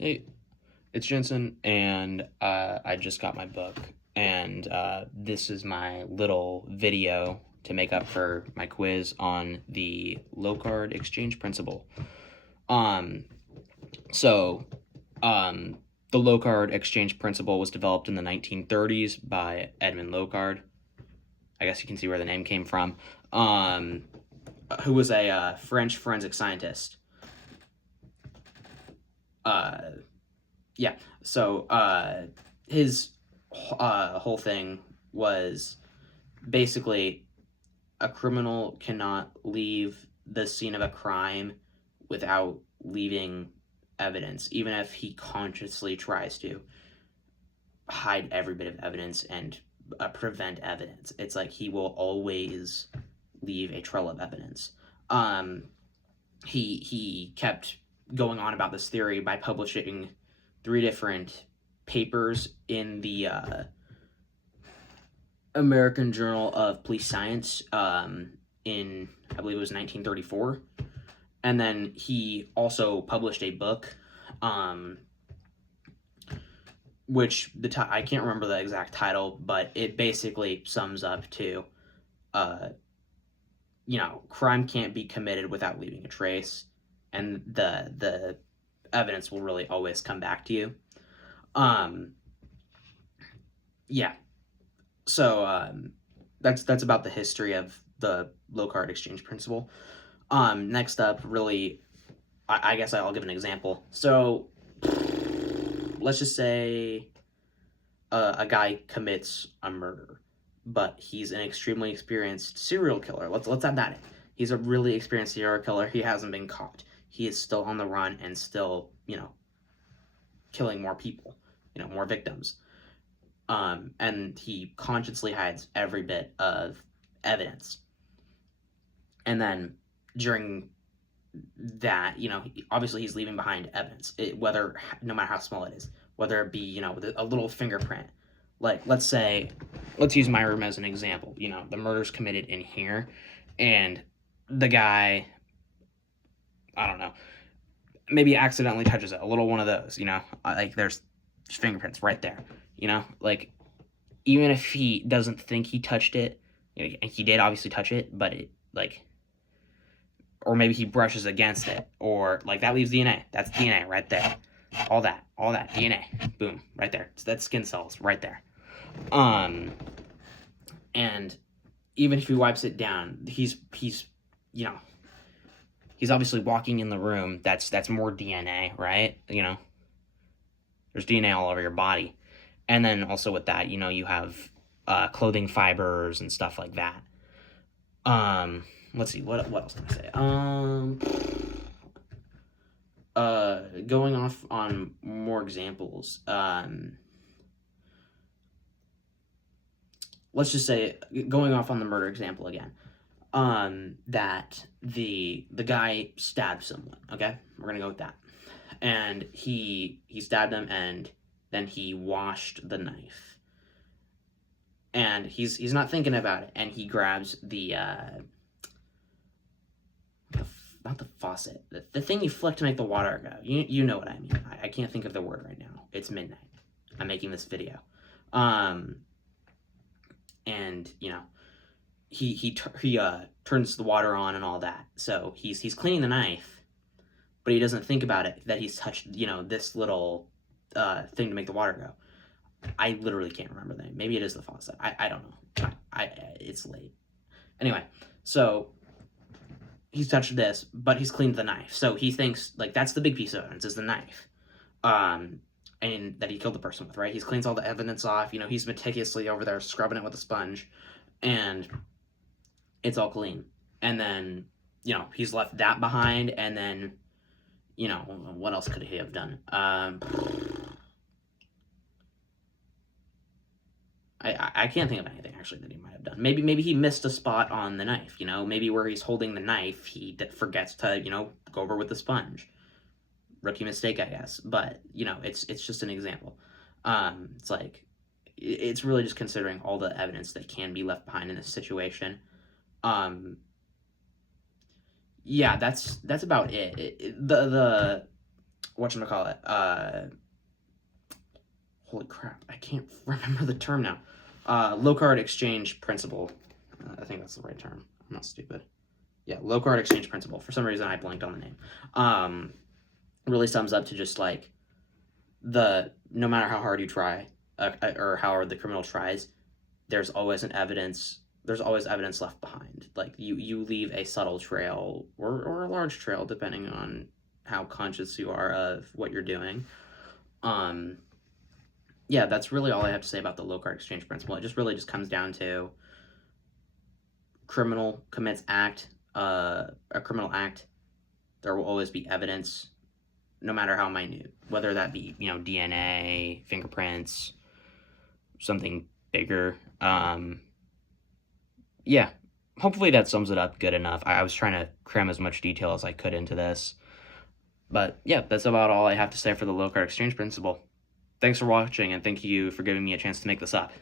Hey, it's Jensen, and I just got my book, and this is my little video to make up for my quiz on the Locard exchange principle. Um, so, um, the Locard exchange principle was developed in the 1930s by Edmund Locard. I guess you can see where the name came from. Who was a French forensic scientist. Uh, yeah. So his whole thing was basically a criminal cannot leave the scene of a crime without leaving evidence, even if he consciously tries to hide every bit of evidence and prevent evidence. It's like he will always leave a trail of evidence. Um, he kept going on about this theory by publishing three different papers in the American Journal of Police Science in, I believe it was 1934. And then he also published a book, which I can't remember the exact title, but it basically sums up to, crime can't be committed without leaving a trace, and the evidence will really always come back to you. Yeah. So that's about the history of the Locard exchange principle. Next up, really, I guess I'll give an example. So let's just say a guy commits a murder, but he's an extremely experienced serial killer. Let's add that in. He's a really experienced serial killer. He hasn't been caught. He is still on the run and still, killing more people, more victims. And he consciously hides every bit of evidence. And then during that, obviously he's leaving behind evidence, no matter how small it is, whether it be, a little fingerprint. Like, let's use my room as an example. The murder's committed in here, and the guy, I don't know, maybe accidentally touches it, a little one of those, like there's fingerprints right there, like, even if he doesn't think he touched it, he did obviously touch it, but it, like, or maybe he brushes against it, or, like, that leaves DNA. That's DNA right there. All that DNA, boom, right there. That's skin cells right there. And even if he wipes it down, he's obviously walking in the room. That's more DNA, right? There's DNA all over your body. And then also with that, you have clothing fibers and stuff like that. Let's see, what else can I say? Going off on more examples, let's just say, going off on the murder example again, that the guy stabbed someone, okay? We're gonna go with that. And he stabbed him, and then he washed the knife. And he's not thinking about it, and he grabs the not the faucet, the thing you flick to make the water go. You know what I mean. I can't think of the word right now. It's midnight. I'm making this video. And he turns the water on and all that. So he's cleaning the knife, but he doesn't think about it, that he's touched, this little thing to make the water go. I literally can't remember the name. Maybe it is the faucet. I don't know. It's late. Anyway, so he's touched this, but he's cleaned the knife. So he thinks, like, that's the big piece of evidence, is the knife. And that he killed the person with, right? He's cleans all the evidence off. He's meticulously over there scrubbing it with a sponge, and it's all clean. And then, he's left that behind, and then, what else could he have done? I can't think of anything, actually, that he might have done. Maybe he missed a spot on the knife, maybe where he's holding the knife, he forgets to, go over with the sponge. Rookie mistake, I guess. But, it's just an example. It's like, it's really just considering all the evidence that can be left behind in this situation. Yeah, that's about it. The whatchamacallit, holy crap, I can't remember the term now. Low card exchange principle. I think that's the right term. I'm not stupid. Yeah, low card exchange principle. For some reason, I blanked on the name. Really sums up to just like no matter how hard you try, or how hard the criminal tries, there's always evidence left behind. Like you leave a subtle trail or a large trail depending on how conscious you are of what you're doing. Yeah, that's really all I have to say about the low card exchange principle. It just really just comes down to criminal commits a criminal act, there will always be evidence, no matter how minute, whether that be, DNA, fingerprints, something bigger. Yeah, hopefully that sums it up good enough. I was trying to cram as much detail as I could into this. But yeah, that's about all I have to say for the low card exchange principle. Thanks for watching, and thank you for giving me a chance to make this up.